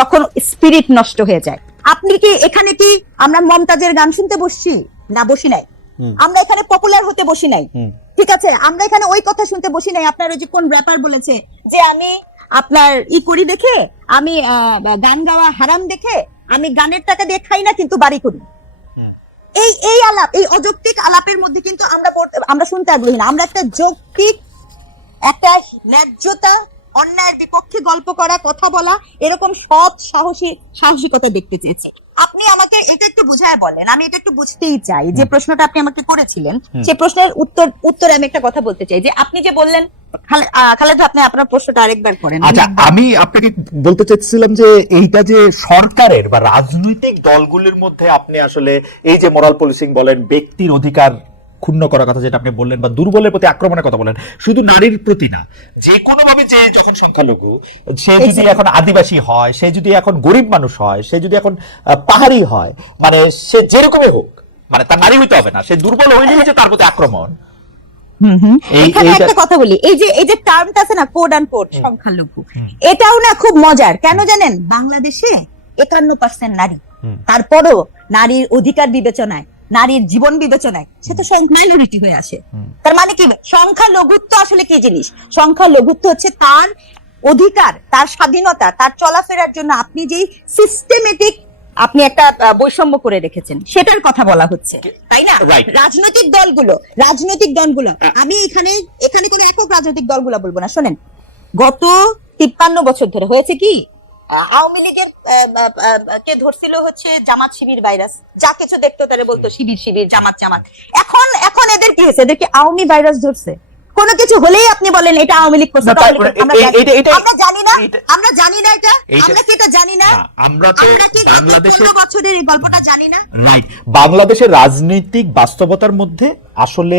তখন স্পিরিট নষ্ট হয়ে যায়। আপনি কি এখানে কি আমরা মমতাজের গান শুনতে বসছি? না বসি নাই। আমরা এখানে পপুলার হতে বসি নাই। ঠিক আছে আমরা এখানে ওই কথা শুনতে বসি নাই। আপনার ওই যে কোন র্যাপার বলেছে যে আমি আপনার ই করি দেখে আমি গান গাওয়া হারাম দেখে আমি গানের টাকা দিয়ে খাই না কিন্তু বাড়ি করি। এই এই আলাপ এই অযৌক্তিক আলাপের মধ্যে কিন্তু আমরা আমরা শুনতে আগ্রহী না। আমরা একটা যৌক্তিক একটা ন্যায্যতা অন্যায়ের বিপক্ষে গল্প করা কথা বলা এরকম সৎ সাহসী সাহসিকতা দেখতে চেয়েছি। আপনি আমাকে এটা একটু বুঝায় বলেন আমি এটা একটু বুঝতেই চাই যে প্রশ্নটা আপনি আমাকে করেছিলেন সে প্রশ্নের উত্তর উত্তরে আমি একটা কথা বলতে চাই যে আপনি যে বললেন আহ, খালেদ আপনি আপনার প্রশ্নটা আরেকবার করেন। আচ্ছা আমি আপনাকে বলতে চাইছিলাম যে এইটা যে সরকারের বা রাজনৈতিক দলগুলির মধ্যে আপনি আসলে এই যে মোরাল পুলিশিং বলেন ব্যক্তির অধিকার ক্ষুণ্ণ করার কথা যেটা আপনি বললেন বা দুর্বলের প্রতি আক্রমণের কথা বলেন শুধু নারীর প্রতি না যে কোনো ভাবে যে যখন সংখ্যালঘু সে যদি এখন আদিবাসী হয় সে যদি এখন গরিব মানুষ হয় সে যদি এখন পাহাড়ি হয় মানে সে যেরকমই হোক মানে তার নারী হইতে হবে না সে দুর্বল হইলেই হচ্ছে তার প্রতি আক্রমণ। এখানে একটা কথা বলি এই যে এই যে টার্মটা আছে না কোড অ্যান্ড কোড সংখ্যালঘু এটাও না খুব মজার কেন জানেন? বাংলাদেশে একান্ন পার্সেন্ট নারী তারপরও নারীর অধিকার বিবেচনায় নারীর জীবন বিবেচনায় সে তো মাইনরিটি হয়ে আসে। তার মানে কি? সংখ্যালঘুত্ব আসলে কি জিনিস? সংখ্যালঘুত্ব হচ্ছে তার অধিকার তার স্বাধীনতা তার চলাফেরার জন্য আপনি যেই সিস্টেমেটিক আপনি একটা বৈষম্য করে রেখেছেন সেটার কথা বলা হচ্ছে। তাই না? রাজনৈতিক দলগুলো রাজনৈতিক দলগুলো আমি এখানে এখানে কোনো একক রাজনৈতিক দলগুলো বলব না। শোনেন গত তিপ্পান্ন বছর ধরে হয়েছে কি? আওয়ামী লীগের কে ধরছিল হচ্ছে জামাত শিবির ভাইরাস। যা কিছু দেখতো তারা বলতো শিবির শিবির জামাত জামাত। এখন এখন এদের কি হয়েছে? এদেরকে আওয়ামী ভাইরাস ধরছে? কোনো কিছু হলেই আপনি বলেন এটা আওয়ামী লীগ করছে। আমরা জানি- না আমরা জানি না এটা আমরা কি এটা জানি না? আমরা তো বাংলাদেশের বছরের এই গল্পটা জানি না? বাংলাদেশের রাজনৈতিক বাস্তবতার মধ্যে আসলে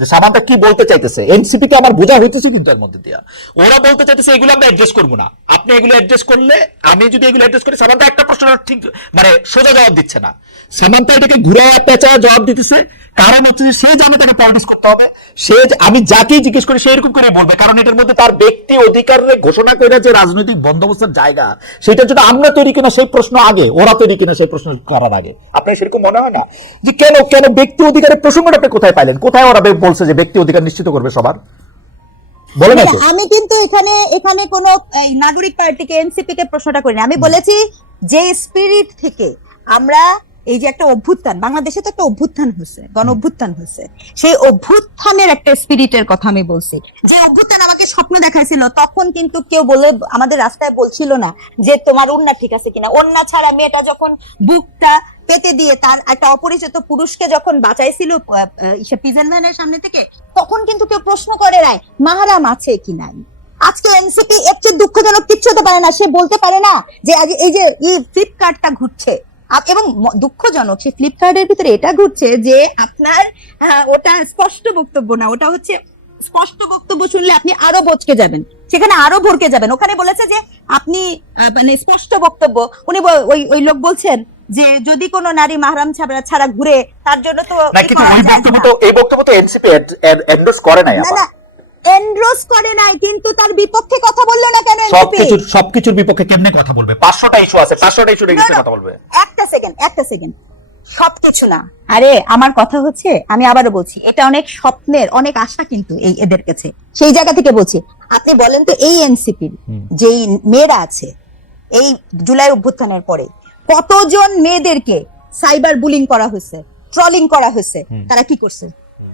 যে সামান্তা কি বলতে চাইতেছে? এনসিপি কে আমার বোঝা হইতেছে কিন্তু এর মধ্যে দিয়া। ওরা বলতে চাইতেছে, এগুলো আমরা অ্যাড্রেস করব না। আপনি এগুলো অ্যাড্রেস করলে আমি যদি এগুলো অ্যাড্রেস করি সামান্তা একটা প্রশ্ন ঠিক মানে সোজা জবাব দিচ্ছে না। সামান্তা এটাকে ঘুরে পেঁচা জবাব দিতেছে। কারণ হচ্ছে যে সে জানে তাকে পলিটিক্স করতে হবে। সে আমি যাকেই জিজ্ঞেস করি সেই এরকম করে বলবে। কারণ এটার মধ্যে তার ব্যক্তি অধিকারের ঘোষণা করে যে রাজনৈতিক বন্দোবস্তের জায়গা, সেটার জন্য আমরা তৈরি কিনা সেই প্রশ্ন আগে, ওরা তৈরি কিনা সেই প্রশ্ন করার আগে। আপনার সেরকম মনে হয় না? যে কেন কেন ব্যক্তি অধিকারের প্রসঙ্গটা আপনি কোথায় পাইলেন? কোথায় ওরা বলছে যে ব্যক্তি অধিকার নিশ্চিত করবে সবার। বলে না না, আমি কিন্তু এখানে এখানে কোন নাগরিক পার্টিকে এনসিপি কে প্রশ্নটা করিনি। আমি বলেছি যে স্পিরিট থেকে আমরা এই যে একটা অভ্যুত্থান, বাংলাদেশে তো একটা অভ্যুত্থান হয়েছে, গণ অভ্যুত্থান হয়েছে। সেই অভ্যুত্থানের একটা স্পিরিটের কথা আমি বলছি। যে অভ্যুত্থান আমাকে স্বপ্ন দেখাইছিল, তখন কিন্তু কেউ বলে, আমাদের রাস্তায় বলছিল না যে তোমার ওন্না ঠিক আছে কিনা। ওন্না ছাড়া মেয়েটা যখন বুকটা পেতে দিয়ে তার একটা অপরিচিত পুরুষকে যখন বাঁচাইছিল পিজন সামনে থেকে, তখন কিন্তু কেউ প্রশ্ন করে নাই, মাহারাম আছে কি নাই? আজকে এনসিপি একটু দুঃখজনক কিচ্ছু হতে পারে না, সে বলতে পারে না যে এই যে ফ্লিপকার্টটা ঘুরছে এবং দুঃখজনক সেই ফ্লিপকার্টের ভিতরে এটা ঘুরছে যে আপনার ওটা স্পষ্ট বক্তব্য না ওটা হচ্ছে স্পষ্ট বক্তব্য শুনলে আপনি আরও বচকে যাবেন। সেখানে আরও ভরকে যাবেন। ওখানে বলেছে যে আপনি মানে স্পষ্ট বক্তব্য। উনি ওই ওই লোক বলছেন যে যদি কোনো নারী মাহরাম ছাড়া ছাড়া ঘুরে তার জন্য তো না কিন্তু করা বক্তব্য তো এই বক্তব্য তো এনসিপি এন্ডোর্স করে নাই না করে নাই কিন্তু তার বিপক্ষে কথা বলল না কেন NCP? সবকিছুর বিপক্ষে কেমনে কথা বলবে? পাঁচশোটা ইস্যু আছে পাঁচশোটা ইস্যু না, কথা বলবে? একটা সেকেন্ড একটা সেকেন্ড সবকিছু না। আরে আমার কথা হচ্ছে আমি আবারও বলছি এটা অনেক স্বপ্নের অনেক আশা কিন্তু এই এদের কাছে। সেই জায়গা থেকে বলছি আপনি বলেন তো এই এনসিপির হুম। যেই মেয়েরা আছে এই জুলাই অভ্যুত্থানের পরে কতজন মেয়েদেরকে সাইবার বুলিং করা হয়েছে ট্রলিং করা হয়েছে তারা কি করছে?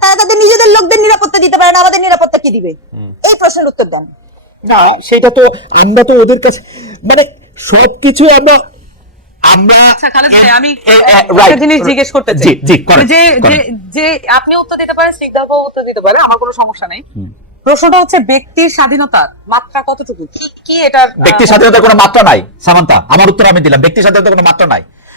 তারা তাদের নিজেদের লোকদের নিরাপত্তা দিতে পারে না আমাদের নিরাপত্তা কি দিবে? এই প্রশ্নের উত্তর দেন। না সেটা তো আমরা তো ওদের কাছে মানে সবকিছু আমরা আমরা আচ্ছা খালেদ ভাই আমি এ, এ, একটা জিনিস জিজ্ঞেস করতে জি চাই যে যে আপনি উত্তর দিতে পারেন উত্তর দিতে পারে আমার কোনো সমস্যা নেই। প্রশ্নটা হচ্ছে ব্যক্তির স্বাধীনতার মাত্রা কতটুকু? কি কি এটার স্বাধীনতার কোনো মাত্রা নাই সামান্তা। আমার উত্তর আমি দিলাম ব্যক্তি স্বাধীনতার কোনো মাত্রা নাই।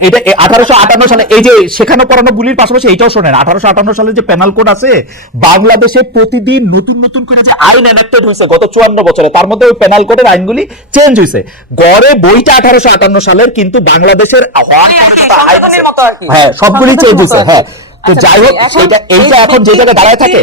এটা আঠারোশো আটান্ন সালে এই যে শেখানো পড়ানো বুলির পাশাপাশি এটাও শোনেন আঠারোশো আটান্ন সালে যে পেনাল কোড আছে বাংলাদেশে প্রতিদিন নতুন নতুন করে যে আইন এনেক্টেড হয়েছে গত চুয়ান্ন বছরে তার মধ্যে ওই পেনাল কোডের আইনগুলি চেঞ্জ হয়েছে। গড়ে বইটা আঠারোশো আটান্ন সালের কিন্তু বাংলাদেশের। হ্যাঁ সবগুলি চেঞ্জ হয়েছে হ্যাঁ। তো আচ্ছা, যাই হোক এইটা এই এখন যে জায়গায় দাঁড়ায় থাকে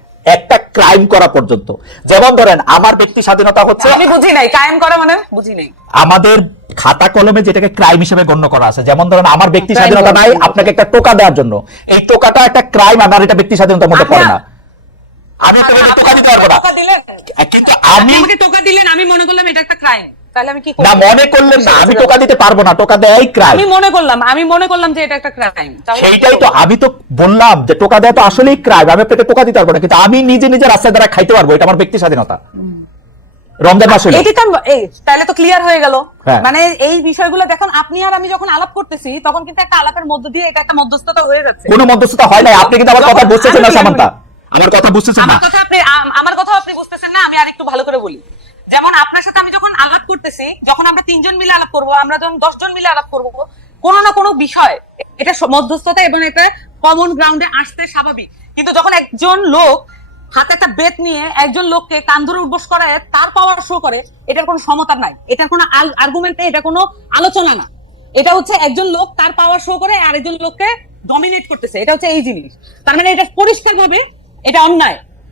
একটা ক্রাইম করা পর্যন্ত। যেমন ধরেন আমার ব্যক্তি স্বাধীনতা হচ্ছে আমি বুঝি নাই কায়েম করা মানে বুঝি নাই। আমাদের খাতা কলমে যেটাকে ক্রাইম হিসেবে গণ্য করা আছে। যেমন ধরেন আমার ব্যক্তি স্বাধীনতা নাই আপনাকে একটা টোকা দেওয়ার জন্য। এই টোকাটা একটা ক্রাইম আমার এটা ব্যক্তি স্বাধীনতার মধ্যে পড়ে না। আমি আপনাকে টোকা দিতে পারব না। টোকা দিলেন? আমি আমাকে টোকা দিলেন আমি মনে করলাম এটা একটা ক্রাইম তাহলে আমি কি না মনে করলেন না আমি টোকা দিতে পারব না টোকা দেয়াই ক্রাইম আমি মনে করলাম আমি মনে করলাম যে এটা একটা ক্রাইম সেইটাই তো আমি তো বললাম যে টোকা দেওয়া তো আসলেই ক্রাইম আমি আপনাকে টোকা দিতে পারব না কিন্তু আমি নিজে নিজে রাস্তায় দ্বারা খাইতে পারব এটা আমার ব্যক্তি স্বাধীনতা। রমজান মাস। এই তাহলে তো ক্লিয়ার হয়ে গেল। হ্যাঁ। মানে এই বিষয়গুলো দেখুন আপনি আর আমি যখন আলাপ করতেছি তখন কিন্তু একটা আলাপের মধ্য দিয়ে এটা একটা মধ্যস্থতা হয়ে যাচ্ছে। কোনো মধ্যস্থতা হয় নাই আপনি কিন্তু আমার কথা বুঝতেছেন না সামান্তা। আমার কথা বুঝতেছেন না। আমার কথা আপনি আমার কথা আপনি বুঝতেছেন না আমি আর একটু ভালো করে বলি। যেমন আপনার সাথে আমি যখন আলাপ করতেছি, যখন আমরা তিনজন মিলে আলাপ করব, আমরা যখন দশজন মিলে আলাপ করব, কোনো না কোনো বিষয়, এটা মধ্যস্থতা এবং এটা কমন গ্রাউন্ডে আসতে স্বাভাবিক। কিন্তু যখন একজন লোক হাতে একটা বেত নিয়ে একজন লোককে কান ধরে উঠবোস করায় তার পাওয়ার শো করে, এটার কোনো সমতা নাই। এটার কোনো আর্গুমেন্ট নেই, এটা কোনো আলোচনা না। এটা হচ্ছে একজন লোক তার পাওয়ার শো করে, আরেকজন লোককে ডমিনেট করতেছে। এটা হচ্ছে এই জিনিস। তার মানে এটা পরিষ্কার ভাবে এটা অন্যায়।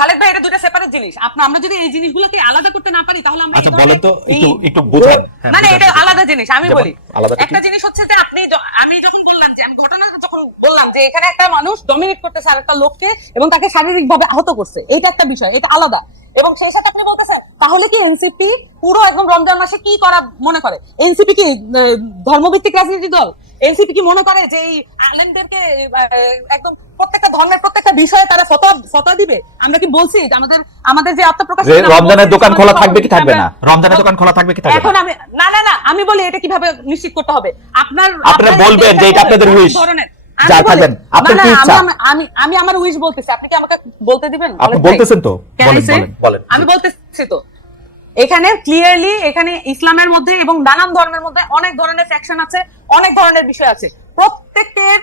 খালেদ ভাই এটা সেপারেট জিনিস। আপনি আমরা যদি এই জিনিসগুলোকে আলাদা করতে না পারি তাহলে আমরা আচ্ছা, ধরনের তো, একটু- একটু বুঝান। হ্যাঁ, না না বুঝান, এটা আলাদা জিনিস আমি বলি। একটা জিনিস হচ্ছে যে আপনি আমি যখন বললাম যে আমি যখন বললাম যে এখানে একটা মানুষ ডমিনেট করতেছে আর একটা লোককে এবং তাকে শারীরিক ভাবে আহত করছে এটা একটা বিষয় এটা আলাদা। এবং সেই সাথে আপনি বলতেছেন তাহলে কি এনসিপি পুরো একদম রমজান মাসে কি করা মনে করে? এনসিপি কি ধর্মভিত্তিক রাজনীতি দল? এনসিপি কি মনে করে যে এই আলেমদেরকে একদম প্রত্যেকটা ধর্মের প্রত্যেকটা বিষয়ে তারা ফতোয়া ফতোয়া দিবে। আমরা কি বলছি যে আমাদের আমাদের যে আত্মপ্রকাশ রমজানের দোকান খোলা থাকবে কি থাকবে না? রমজানের দোকান খোলা থাকবে কি থাকবে এখন আমি না না না আমি বলি এটা কীভাবে নিশ্চিত করতে হবে। আপনার আপনারা বলবেন যে এটা আপনাদের wish। যা বলি- আপনার কি ইচ্ছা? আমি- আমি আমি আমার উইশ বলতেছি। আপনি কি আমাকে বলতে দিবেন? আপনি বলেন ভাই? বলতেছেন তো? Can I বলেন say? বলেন বলেন। আমি বলতেছি তো। এখানে ক্লিয়ারলি এখানে ইসলামের মধ্যে এবং নানান ধর্মের মধ্যে অনেক ধরনের সেকশন আছে অনেক ধরনের বিষয় আছে। প্রত্যেকের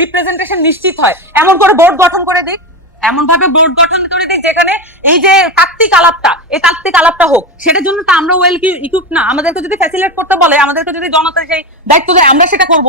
রিপ্রেজেন্টেশন নিশ্চিত হয়। এমন করে বোর্ড গঠন করে দিক। এমন ভাবে বোর্ড গঠন করে দিক যেখানে এই যে তাত্ত্বিক আলাপটা, এই তাত্ত্বিক আলাপটা হোক, সেটার জন্য তো আমরা ওয়েল ইকুইপ না। আমাদেরকে যদি ফ্যাসিলেট করতে বলে, আমাদেরকে যদি জনতা সেই দায়িত্ব দেয়, আমরা সেটা করব।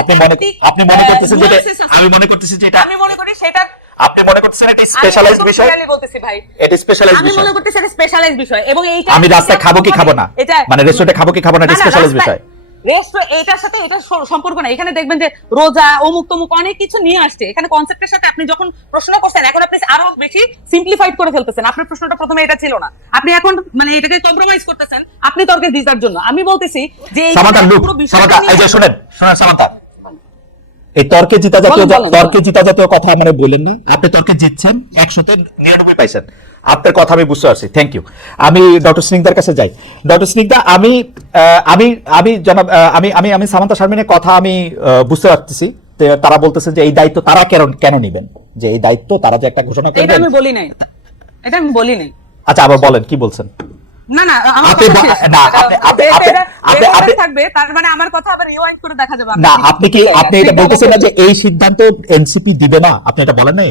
আপনি মনে আপনি মনে করতেছেন যে আমি মনে করতেছি যে এটা আমি মনে করি সেটা আপনি মনে করতেছেন এটা স্পেশালাইজড আমি বিষয়? clearly বলতেছি ভাই। এটা স্পেশালাইজড আমি বিষয়। মনে করতেছি এটা স্পেশালাইজ বিষয়। এবং এইটা আমি রাস্তায় খাব কি খাব না? এটা মানে রেস্টুরেন্টে খাব কি খাব না এটা স্পেশালাইজড বিষয়? রেস্টুরেন্ট এটার সাথে এটা সম্পর্ক না এখানে দেখবেন যে রোজা অমুক তমুক অনেক কিছু নিয়ে আসছে। এখানে কনসেপ্টের সাথে আপনি যখন প্রশ্ন করছেন এখন আপনি আরও বেশি সিম্পলিফাইড করে ফেলতেছেন। আপনার প্রশ্নটা প্রথমে এটা ছিল না। আপনি এখন মানে এটাকে কম্প্রোমাইজ করতেছেন আপনি তর্কে দিজার জন্য। আমি বলতেছি যে এই যে শুনেন শুনেন সামান্তা। এই তর্কে জিতা জাতীয় তর্কে জিতা জাতীয় কথা মানে বলেন না আপনি তর্কে জিতছেন একশোতে নিরানব্বই পাইছেন। আপনার কথা আমি বুঝতে পারছি। থ্যাংক ইউ আমি ডক্টর স্নিগ্ধার কাছে যাই। ডক্টর স্নিগ্ধা আমি আমি আমি জনাব আমি আমি আমি সামান্তা শারমিনের কথা আমি বুঝতে পারতেছি। তারা বলতেছে যে এই দায়িত্ব তারা কেন কেন নেবেন? যে এই দায়িত্ব তারা যে একটা ঘোষণা করবেন এটা আমি বলি নাই। এটা আমি বলি নাই। আচ্ছা আবার বলেন কি বলছেন? না না আমার মানে আপনি কি আপনি এটা বলতেছেন না যে এই সিদ্ধান্ত এনসিপি দিবে না? আপনি এটা বলেন নাই?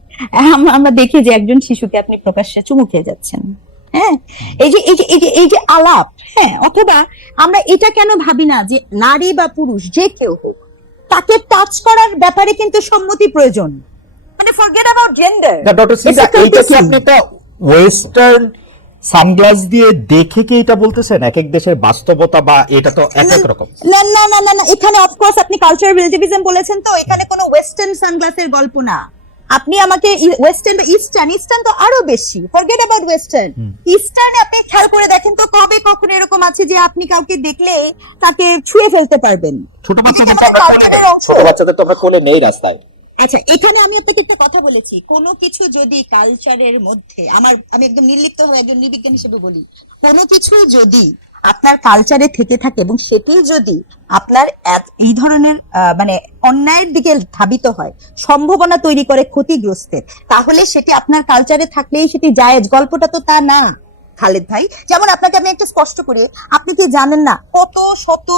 আমরা দেখি যে একজন শিশুকে আপনি প্রকাশ্যে চুমু খেয়ে যাচ্ছেন। হ্যাঁ? এই যে এই যে এই যে এই যে আলাপ হ্যাঁ? অথবা আমরা এটা কেন ভাবি না যে নারী বা পুরুষ যে কেউ হোক তাকে টাচ করার ব্যাপারে কিন্তু সম্মতি প্রয়োজন। মানে ফরগেট অ্যাবাউট জেন্ডার ডক্টর এইটা কি আপনি একটা ওয়েস্টার্ন সানগ্লাস দিয়ে দেখে কি এটা বলতেছেন? এক এক দেশের বাস্তবতা বা এটা তো এক এক রকম। না না না না না এখানে অফকোর্স আপনি কালচারাল রিলেটিভিজম বলেছেন তো এখানে কোনো ওয়েস্টার্ন সানগ্লাসের গল্প না। আপনি আমাকে ওয়েস্টার্ন বা ইস্টার্ন ইস্টার্ন তো আরও বেশি। ফরগেট অ্যাবাউট ওয়েস্টার্ন ইস্টার্নে আপনি খেয়াল করে দেখেন তো কবে কখন এরকম আছে যে আপনি কাউকে দেখলে তাকে ছুঁয়ে ফেলতে পারবেন। ছোট বাচ্চাদের এটা তো আমরা কোলে culture-এর অংশ। ছোট বাচ্চাদের তো আমরা কোলে নেই রাস্তায়। আচ্ছা এখানে আমি আপনাকে একটা কথা বলেছি। কোনো কিছু যদি কালচারের মধ্যে আমার আমি একদম নির্লিপ্ত হয়ে একজন নির্বিজ্ঞান হিসেবে বলি। কোনো কিছু যদি আপনার কালচারে থেকে থাকে এবং সেটি যদি আপনার এক- এই ধরনের আহ, মানে অন্যায়ের দিকে ধাবিত হয়, সম্ভাবনা তৈরি করে ক্ষতিগ্রস্তের। তাহলে সেটি আপনার কালচারে থাকলেই সেটি জায়েজ, গল্পটা তো তা না। খালেদ ভাই, যেমন আপনাকে আমি একটা স্পষ্ট করে, আপনি কি জানেন না কত শত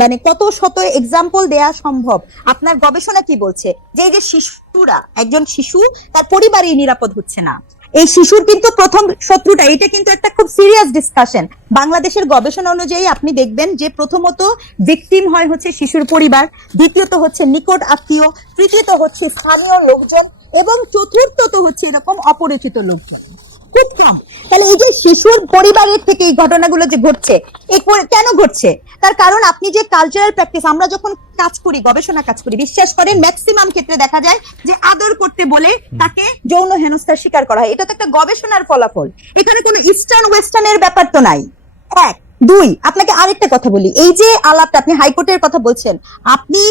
মানে কত শত এক্সাম্পল দেয়া সম্ভব? আপনার গবেষণা কি বলছে? যে যে শিশুরা, একজন শিশু, তার পরিবারই নিরাপদ হচ্ছে না। এই শিশুর কিন্তু প্রথম শত্রুটা, এটা কিন্তু একটা খুব সিরিয়াস ডিসকাশন বাংলাদেশের গবেষণা অনুযায়ী আপনি দেখবেন যে প্রথমত ভিকটিম হয় হচ্ছে শিশুর পরিবার, দ্বিতীয়ত হচ্ছে নিকট আত্মীয়, তৃতীয়ত হচ্ছে স্থানীয় লোকজন, এবং চতুর্থত হচ্ছে এরকম অপরিচিত লোকজন। খুব কম তাহলে এই যে শিশুর পরিবারের থেকে এই ঘটনাগুলো যে ঘটছে কেন ঘটছে? তার কারণ আপনি যে কালচারাল প্র্যাকটিস আমরা যখন কাজ করি গবেষণা কাজ করি বিশ্বাস করেন ম্যাক্সিমাম ক্ষেত্রে দেখা যায় যে আদর করতে বলে তাকে যৌন হেনস্থার শিকার করা হয়। এটা তো একটা গবেষণার ফলাফল। এখানে কোনো ইস্টার্ন ওয়েস্টার্নের ব্যাপার তো নাই। এক। দুই আপনাকে আরেকটা কথা বলি। এই যে আলাপটা আপনি হাইকোর্টের কথা বলছেন আপনি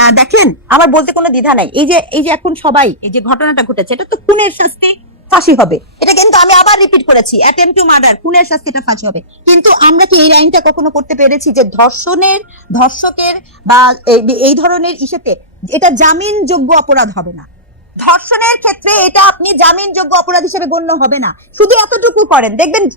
আহ, দেখেন আমার বলতে কোনো দ্বিধা নাই। এই যে এই যে এখন সবাই এই যে ঘটনাটা ঘটেছে এটা তো খুনের শাস্তি। ফাঁসি হবে। এটা কিন্তু আমি আবার রিপিট করেছি। অ্যাটেম্প টু মার্ডার খুনের শাস্তিটা ফাঁসি হবে। কিন্তু আমরা কি এই লাইনটা কখনো করতে পেরেছি যে ধর্ষণের, ধর্ষকের বা এই- ধরনের ইসেতে এটা জামিন যোগ্য অপরাধ হবে না। ধর্ষণের ক্ষেত্রে এটা আপনি জামিনযোগ্য অপরাধ হিসেবে গণ্য হবে না। শুধু এতটুকু করেন। দেখবেন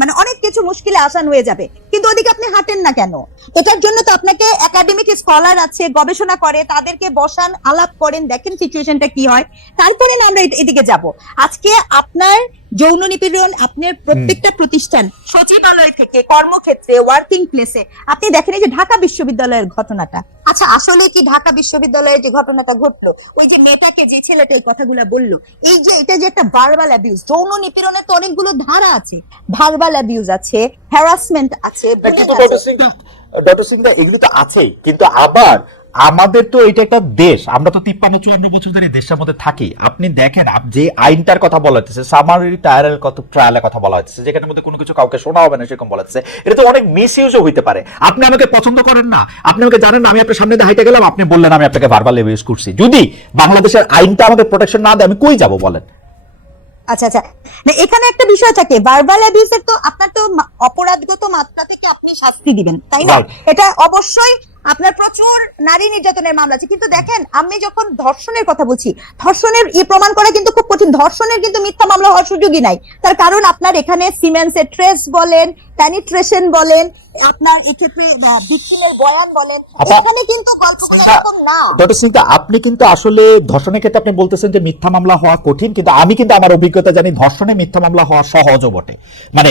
মানে অনেক কিছু মুশকিলে আসান হয়ে যাবে। কিন্তু ওদিকে আপনি হাঁটেন না কেন? এটার জন্য তো আপনাকে একাডেমিক স্কলার আছে গবেষণা করে তাদেরকে বসান আলাপ করেন দেখেন সিচুয়েশনটা কি হয়। তারপরে না আমরা এদিকে যাব। আজকে আপনার যৌন নিপীড়ন আপনার প্রত্যেকটা প্রতিষ্ঠান সচিবালয় থেকে কর্মক্ষেত্রে ওয়ার্কিং প্লেসে আপনি দেখেন এই যে ঢাকা বিশ্ববিদ্যালয়ের ঘটনাটা। আচ্ছা আসলে কি ঢাকা বিশ্ববিদ্যালয়ে যে ঘটনাটা ঘটলো? ওই যে মেয়েটাকে যে ছেলেটার কথাগুলো বলল এই যে এটা যে একটা ভার্বাল অ্যাবিউজ যৌন নিপীড়নের তো অনেকগুলো ধারা আছে। ভার্বাল অ্যাবিউজ আছে হ্যারাসমেন্ট আছে কিন্তু ডক্টর সিং ডক্টর সিং এগুলি তো আছেই কিন্তু আবার আমাদের তো এটা একটা দেশ আমরা তো তিপ্পান্ন চুয়ান্ন বছর ধরে দেশের মধ্যে থাকি। আপনি দেখেন যে আইনটার কথা বলা হচ্ছে সামারি ট্রায়ালের কথা ট্রায়ালের কথা বলা হচ্ছে যেখানের মধ্যে কোনো কিছু কাউকে শোনা হবে না সেরকম বলা হচ্ছে। এটা তো অনেক মিস ইউজও হইতে পারে। আপনি আমাকে পছন্দ করেন না আপনি আমাকে জানেন না আমি আপনার সামনে হাইটে গেলাম আপনি বললেন আমি আপনাকে ভার্বাল ইউজ করছি। যদি বাংলাদেশের আইনটা আমাকে প্রোটেকশন না দেয় আমি কই যাব বলেন? আচ্ছা আচ্ছা। না এখানে একটা বিষয় থাকে ভার্বাল অ্যাবিউসের তো আপনার তো অপরাধগত মাত্রা থেকে আপনি শাস্তি দিবেন তাই না? এটা অবশ্যই আপনার প্রচুর নারী নির্যাতনের মামলা আছে। কিন্তু দেখেন আমি যখন ধর্ষণের কথা বলছি ধর্ষণের ই প্রমাণ করা কিন্তু খুব কঠিন। ধর্ষণের কিন্তু মিথ্যা মামলা হওয়ার সুযোগই নাই। তার কারণ আপনার এখানে সিমেন্সের ট্রেস বলেন প্যানিট্রেশন বলেন আপনার এক্ষেত্রে ভিকটিমের বয়ান বলেন আচ্ছা। এখানে কিন্তু গল্পগুলো এরকম না ডক্টর সিং আপনি কিন্তু আসলে ধর্ষণের ক্ষেত্রে আপনি বলতেছেন যে মিথ্যা মামলা হওয়া কঠিন কিন্তু আমি কিন্তু আমার অভিজ্ঞতা জানি ধর্ষণে মিথ্যা মামলা হওয়া সহজও বটে। মানে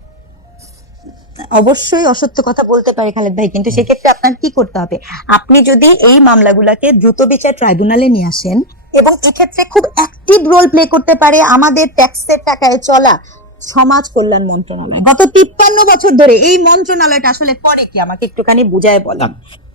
অবশ্যই অসত্য কথা বলতে পারে খালেদ ভাই, কিন্তু সেক্ষেত্রে আপনার কি করতে হবে? আপনি যদি এই মামলাগুলোকে দ্রুত বিচার ট্রাইব্যুনালে নিয়ে আসেন এবং এক্ষেত্রে খুব অ্যাক্টিভ রোল প্লে করতে পারে আমাদের ট্যাক্সের টাকায় চলা সমাজ কল্যাণ মন্ত্রণালয়। গত তিপ্পান্ন বছর ধরে এই মন্ত্রণালয়টা আসলে করে কি? আমাকে একটুখানি বুঝায় বলেন।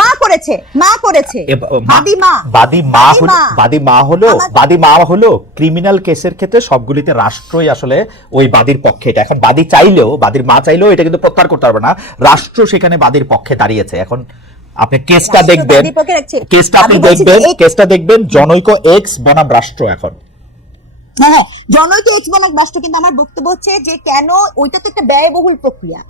মা করেছে মা করেছে। বাদী মা বাদী মা হলো বাদী মা হলো বাদী মা হলো ক্রিমিনাল কেসের ক্ষেত্রে সবগুলিতে রাষ্ট্রই আসলে ওই বাদীর পক্ষে এটা। এখন বাদী চাইলেও বাদীর মা চাইলেও এটা কিন্তু প্রত্যাহার করতে পারবে না। রাষ্ট্র সেখানে বাদীর পক্ষে দাঁড়িয়েছে। এখন আপনি কেসটা দেখবেন। কেসটা আপনি দেখবেন কেসটা দেখবেন জনৈক এক্স বনাম রাষ্ট্র এখন। হ্যাঁ হ্যাঁ জনৈক এক্স বনাক রাষ্ট্র কিন্তু আমার বক্তব্য হচ্ছে যে কেন ওইটা তো একটা ব্যয়বহুল প্রক্রিয়া।